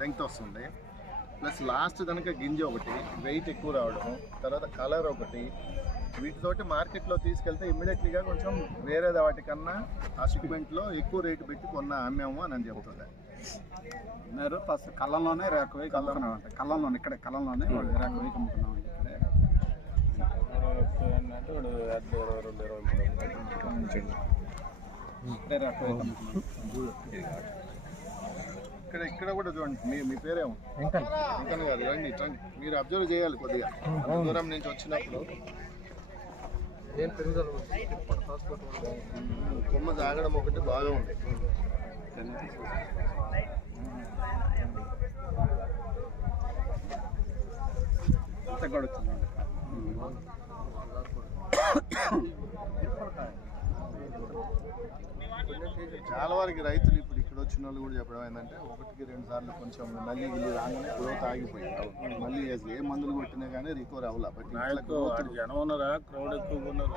Length వస్తుంది. Plus last కనుక గింజ ఒకటి వెయిట్ ఎక్కువ రావడం, తర్వాత కలర్ ఒకటి, వీటితోటి మార్కెట్లో తీసుకెళ్తే ఇమ్మీడియట్లీగా కొంచెం వేరే వాటికన్నా ఆ సెగ్మెంట్లో ఎక్కువ రేటు పెట్టి అమ్మాము అని చెప్తుండే. మీరు ఫస్ట్ కళ్ళంలోనే రేకు వేయి కళ్ళన్నామంటే కళ్ళంలోనే ఇక్కడే కళ్ళంలోనే రేకు వేయి అమ్ముకున్నామండి. ఇక్కడే రేకు వేయి అమ్ముకున్నాం. ఇక్కడ కూడా చూడండి. మీ పేరేమో వెంకన్ గారు, రండి రండి. మీరు అబ్జర్వ్ చేయాలి కొద్దిగా దూరం నుంచి వచ్చినప్పుడు. కొమ్మ తాగడం ఒకటి బాగా ఉంది. చాలా వరకు రైతులు ఇప్పుడు ఇక్కడ వచ్చిన వాళ్ళు కూడా చెప్పడం ఏంటంటే 1-2 సార్లు కొంచెం మళ్ళీ రాగానే గ్రోత్ ఆగిపోయింది. మళ్ళీ అసలు ఏ మందులు కొట్టినా కానీ రికవర్ అవ్వాలి. బట్ జనం ఉన్నారా, క్రౌడ్ ఎక్కువగా ఉన్నారు.